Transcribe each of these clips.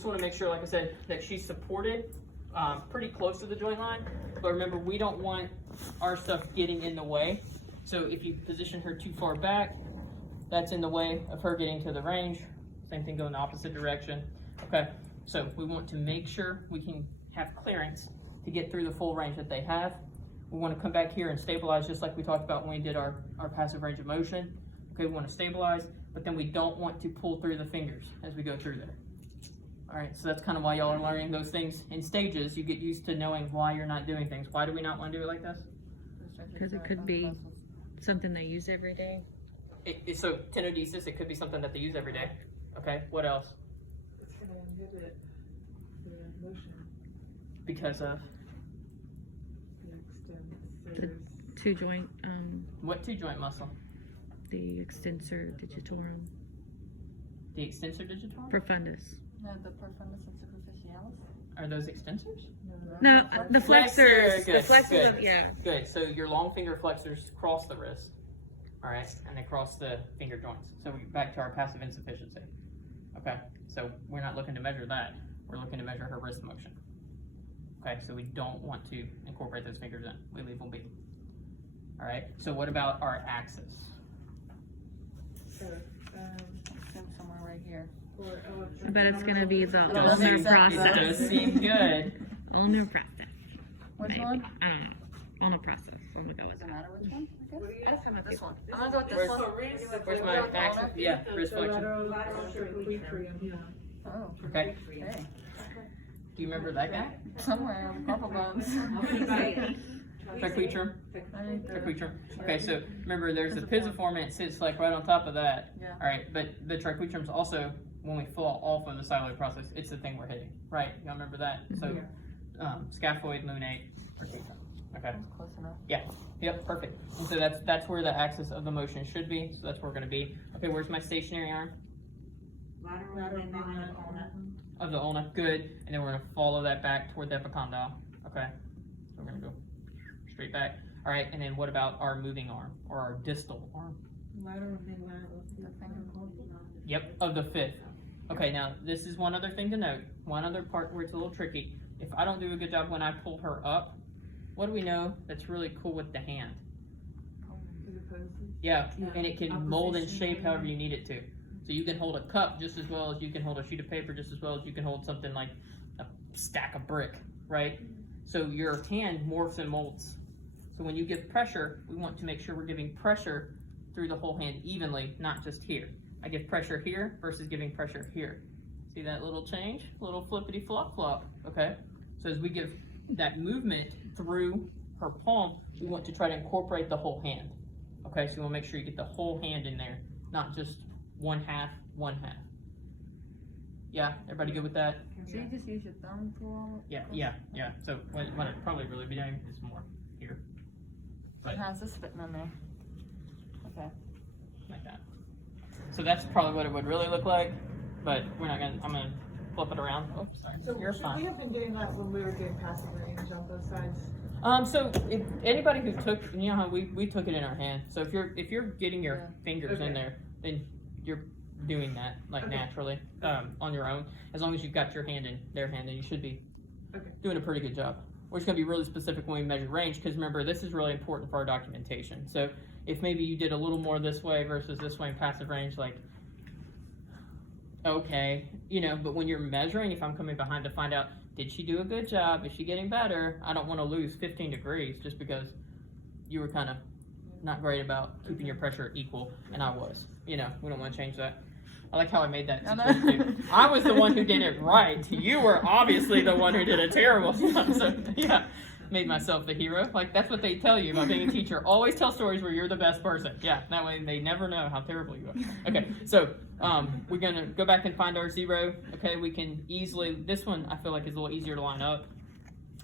Just want to make sure, like I said, that she's supported pretty close to the joint line. But remember, we don't want our stuff getting in the way. So if you position her too far back, that's in the way of her getting to the range. Same thing, go in the opposite direction. Okay, so we want to make sure we can have clearance to get through the full range that they have. We want to come back here and stabilize, just like we talked about when we did our passive range of motion. Okay, we want to stabilize, but then we don't want to pull through the fingers as we go through there. All right, so that's kind of why y'all are learning those things in stages. You get used to knowing why you're not doing things. Why do we not want to do it like this? Because it could be something they use every day. So tenodesis, it could be something that they use every day. Okay, what else? It's going to inhibit the motion. Because of? The two joint, What two joint muscle? the extensor digitorum The extensor digitorum? profundus. No, the profundus and superficialis. Are those extensors? No, the flexors. Good, The flexors good. of, yeah. Good, so your long finger flexors cross the wrist, all right, and they cross the finger joints. So we back to our passive insufficiency. Okay, so we're not looking to measure that. We're looking to measure her wrist motion. Okay, so we don't want to incorporate those fingers in. We leave them be. All right, so what about our axis? So, It's somewhere right here. I bet it's gonna be the Does ulnar seem- process. It does seem good. Ulnar process. Which Maybe. one? I don't know. Ulnar process. I'm gonna go with Does it that. matter which one? I guess. what do you I just have my This paper. one. I'm gonna go with this Where's- one. Where's my axis? Yeah, wrist flexion. lateral trapezium, yeah. Oh, Okay, okay. do you remember that guy? Somewhere, couple bones. Triquetrum? Right there. Triquetrum. Okay, so remember there's the pisiform and it sits like right on top of that. Yeah. All right, but the triquetrum's also, when we fall off of the styloid process, it's the thing we're hitting. Right, y'all remember that? So scaphoid, lunate, triquetrum. Okay. That's close enough. Yeah. Yep. Perfect. And so that's where the axis of the motion should be. So that's where we're going to be. Okay. Where's my stationary arm? Lateral Of the ulna. Good. And then we're going to follow that back toward the epicondyle. Okay. So we're going to go straight back. All right. And then what about our moving arm or our distal arm? lateral lateral. Yep. Of the fifth. Okay. Now this is one other thing to note. One other part where it's a little tricky. If I don't do a good job when I pull her up, what do we know that's really cool with the hand? Yeah, and it can mold and shape however you need it to. So you can hold a cup just as well as you can hold a sheet of paper, just as well as you can hold something like a stack of brick, right? So your hand morphs and molds. So when you give pressure, we want to make sure we're giving pressure through the whole hand evenly, not just here. I give pressure here versus giving pressure here. See that little change? Little flippity flop flop, okay? So as we give that movement through her palm, we want to try to incorporate the whole hand. Okay, so you want to make sure you get the whole hand in there, not just one half, one half. Yeah, everybody good with that? So you just use your thumb to all Yeah. So what I'd probably really be doing is more here. But how's this fitting in there? Okay. like that. So that's probably what it would really look like, but we're not gonna, I'm gonna flip it around. Oh, sorry. So You're should fine. we have been doing that when we were doing passive range on both sides? So if anybody who took, you know how we took it in our hand. So if you're getting your fingers in Okay. there, then you're doing that like naturally on your own. As long as you've got your hand in their hand, then you should be doing a pretty good job. We're just gonna be really specific when we measure range, because remember, this is really important for our documentation. So if maybe you did a little more this way versus this way in passive range, like, okay, you know, but when you're measuring, if I'm coming behind to find out, did she do a good job? Is she getting better? I don't want to lose 15 degrees just because you were kind of not great about keeping your pressure equal, and I was. You know, we don't want to change that. I like how I made that situation too. I was the one who did it right. You were obviously the one who did a terrible job. So yeah, made myself the hero. Like, that's what they tell you about being a teacher. Always tell stories where you're the best person. Yeah, that way they never know how terrible you are. Okay, so we're gonna go back and find our zero. Okay, we can easily, this one I feel like is a little easier to line up.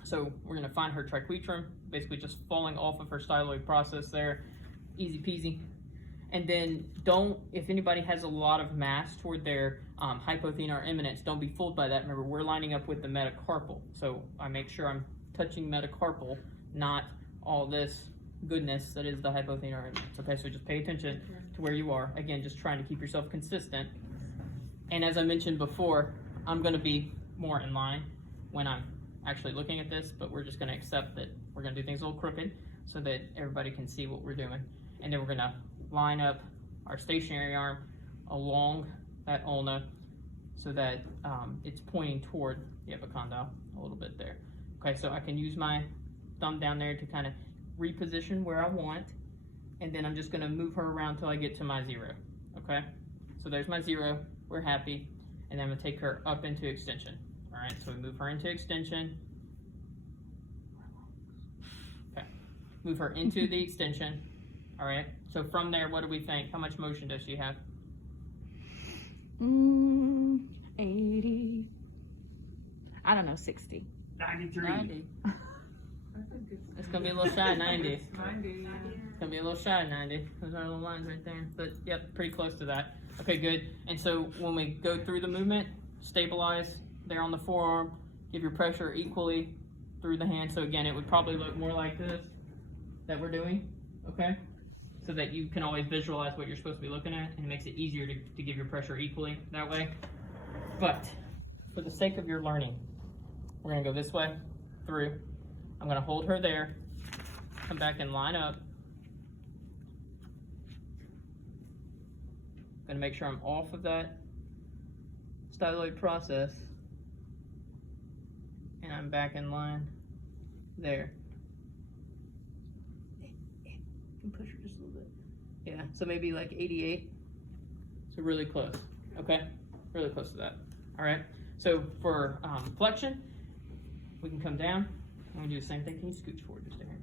So we're gonna find her triquetrum, basically just falling off of her styloid process there. Easy peasy. And then don't, if anybody has a lot of mass toward their hypothenar eminence, don't be fooled by that. Remember, we're lining up with the metacarpal. So I make sure I'm touching metacarpal, not all this goodness that is the hypothenar eminence. Okay, so just pay attention to where you are. Again, just trying to keep yourself consistent. And as I mentioned before, I'm gonna be more in line when I'm actually looking at this, but we're just gonna accept that we're gonna do things a little crooked so that everybody can see what we're doing. And then we're gonna line up our stationary arm along that ulna so that it's pointing toward the epicondyle a little bit there. Okay, so I can use my thumb down there to kind of reposition where I want, and then I'm just gonna move her around till I get to my 0, okay? So there's my 0, we're happy, and then I'm gonna take her up into extension. All right, so we move her into extension. Okay, move her into the extension. All right, so from there, what do we think? How much motion does she have? 80. I don't know, 60. 93. 90. I think It's gonna be a little shy of 90. it's 90, yeah. It's gonna be a little shy of 90. Those are little lines right there. But yep, pretty close to that. Okay, good. And so when we go through the movement, stabilize there on the forearm, give your pressure equally through the hand. So again, it would probably look more like this that we're doing, okay? So that you can always visualize what you're supposed to be looking at, and it makes it easier to give your pressure equally that way. But for the sake of your learning, we're gonna go this way, through. I'm gonna hold her there, come back and line up. Gonna make sure I'm off of that styloid process, and I'm back in line there. You can push her just a little bit. Yeah, so maybe like 88. So really close, okay? Really close to that. All right, so for flexion, we can come down. I'm gonna do the same thing. Can you scooch forward just a hair?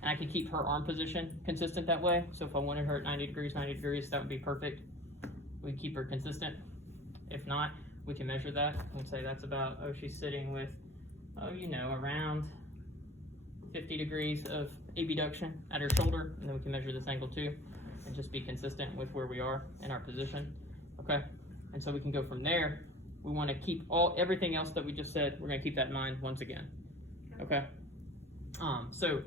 And I can keep her arm position consistent that way. So if I wanted her at 90 degrees, that would be perfect. We keep her consistent. If not, we can measure that and say that's about, oh, she's sitting with, oh, you know, around 50 degrees of abduction at her shoulder, and then we can measure this angle too, and just be consistent with where we are in our position, okay? And so we can go from there. We want to keep everything else that we just said, we're gonna keep that in mind once again, okay? So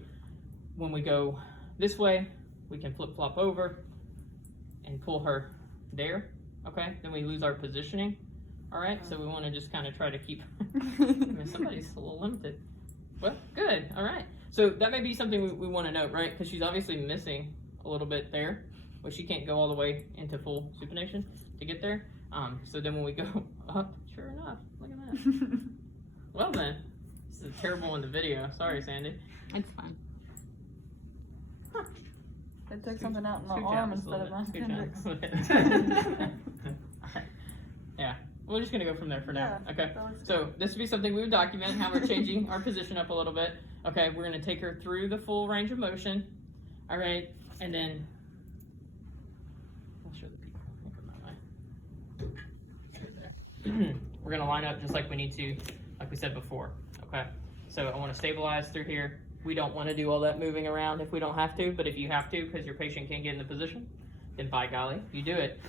when we go this way, we can flip-flop over and pull her there, okay? Then we lose our positioning, all right? So we want to just kind of try to keep, I mean, somebody's a little limited. Well, good, all right. So that may be something we want to note, right? Because she's obviously missing a little bit there, but she can't go all the way into full supination to get there. So then when we go up, sure enough, look at that. Well then, this is terrible in the video. Sorry, Sandy. It's fine. Huh. They took something out in my Scooch arm out just a instead of my little bit. appendix. Scooch out. Alright. Yeah, we're just gonna go from there for now. Yeah, Okay, that looks so this would be something we would document, how we're changing our position up a little bit. Okay, we're gonna take her through the full range of motion. All right, and then I'll show the people. I'll come that way. There. We're gonna line up just like we need to, like we said before. Okay, so I want to stabilize through here. We don't want to do all that moving around if we don't have to, but if you have to because your patient can't get in the position, then by golly, you do it.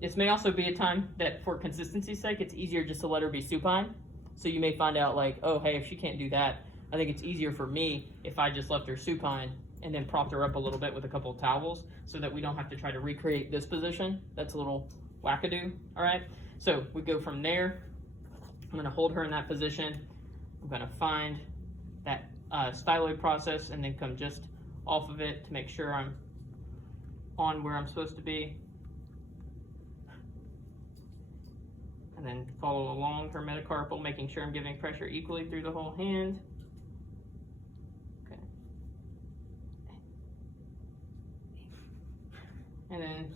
This may also be a time that for consistency's sake, it's easier just to let her be supine. So you may find out like, oh, hey, if she can't do that, I think it's easier for me if I just left her supine and then propped her up a little bit with a couple of towels so that we don't have to try to recreate this position. That's a little wackadoo, all right? So we go from there. I'm gonna hold her in that position. I'm gonna find that styloid process and then come just off of it to make sure I'm on where I'm supposed to be. And then follow along her metacarpal, making sure I'm giving pressure equally through the whole hand. Okay. And then,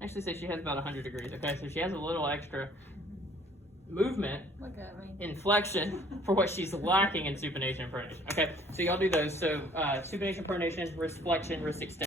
actually say she has about 100 degrees, okay? So she has a little extra movement Look at me. in flexion for what she's lacking in supination and pronation. Okay, so y'all do those. So supination, pronation, wrist flexion, wrist extension.